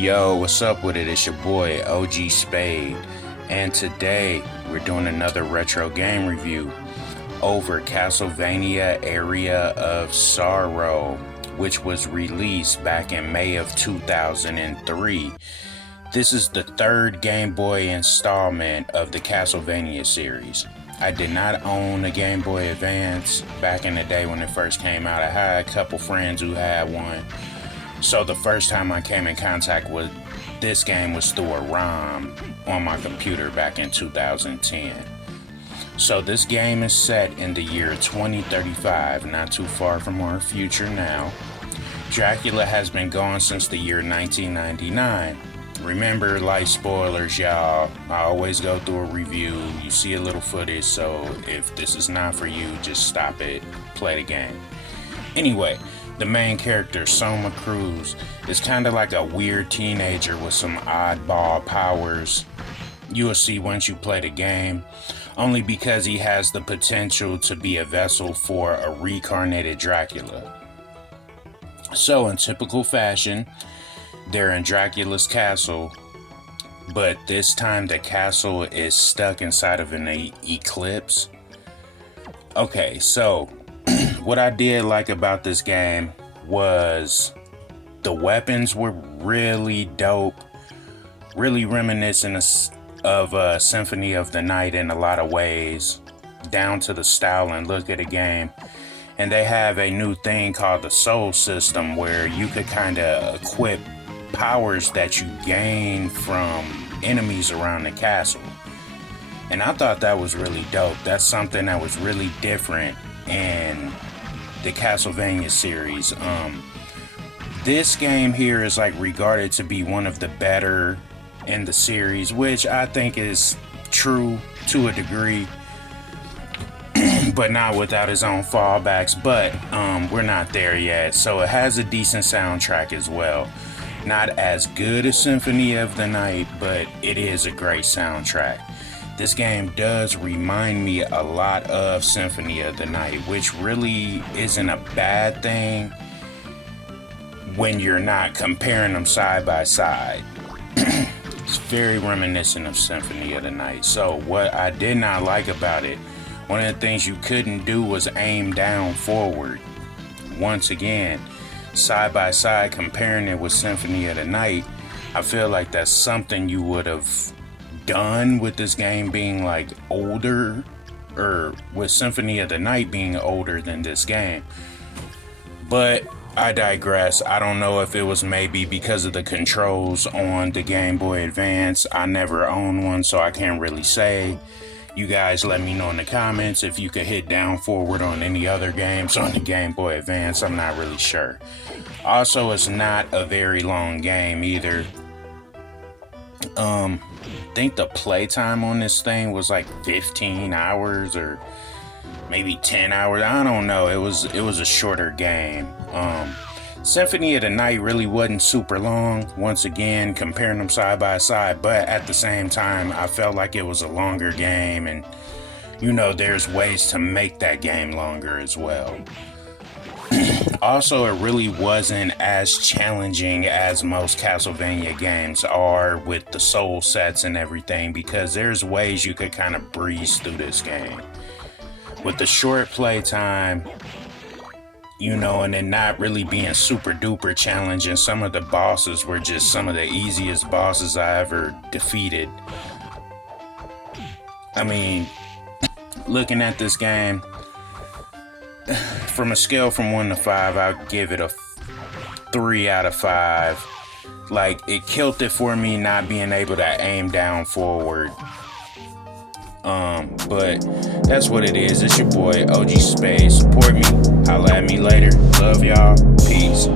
Yo, what's up with it? It's your boy Spade, and today we're doing another retro game review over Castlevania Aria of Sorrow, which was released back in May of 2003. This is the third Game Boy installment of the Castlevania series. I did not own a Game Boy Advance back in the day when it first came out. I had a couple friends who had one. So the first time I came in contact with this game was through a ROM on my computer back in 2010. So this game is set in the year 2035, not too far from our future now. Dracula has been gone since the year 1999. Remember, light spoilers, y'all. I always go through a review. You see a little footage, so if this is not for you, just stop it, play the game. Anyway, the main character, Soma Cruz, is kind of like a weird teenager with some oddball powers. You will see once you play the game, only because he has the potential to be a vessel for a reincarnated Dracula. So in typical fashion, they're in Dracula's castle, but this time the castle is stuck inside of an eclipse. Okay, so what I did like about this game was the weapons were really dope, really reminiscent of Symphony of the Night in a lot of ways, down to the style and look of the game. And they have a new thing called the Soul System, where you could kind of equip powers that you gain from enemies around the castle. And I thought that was really dope. That's something that was really different in the Castlevania series. This game here is like regarded to be one of the better in the series, which I think is true to a degree, but not without its own fallbacks. But we're not there yet. So it has a decent soundtrack as well. Not as good as Symphony of the Night, but it is a great soundtrack. This game does remind me a lot of Symphony of the Night, which really isn't a bad thing when you're not comparing them side by side. It's very reminiscent of Symphony of the Night. So what I did not like about it, one of the things you couldn't do was aim down forward. Once again, side by side, comparing it with Symphony of the Night, I feel like that's something you would have done with this game being like older, or with Symphony of the Night being older than this game. But I digress. I don't know if it was maybe because of the controls on the Game Boy Advance. I never owned one, so I can't really say. You guys let me know in the comments if you could hit down forward on any other games on the Game Boy Advance. I'm not really sure. Also, it's not a very long game either. I think the playtime on this thing was like 15 hours or maybe 10 hours. I don't know. It was a shorter game. Symphony of the Night really wasn't super long. Once again, comparing them side by side, but at the same time, I felt like it was a longer game, and you know, there's ways to make that game longer as well. Also, it really wasn't as challenging as most Castlevania games are with the soul sets and everything, because there's ways you could kind of breeze through this game. With the short play time, you know, and then not really being super duper challenging. Some of the bosses were just some of the easiest bosses I ever defeated. I mean, looking at this game, from a scale from 1 to 5, I'll give it a 3 out of 5. Like, it killed it for me not being able to aim down forward. But that's what it is. It's your boy OG Spade. Support me. Holla at me later. Love y'all. Peace.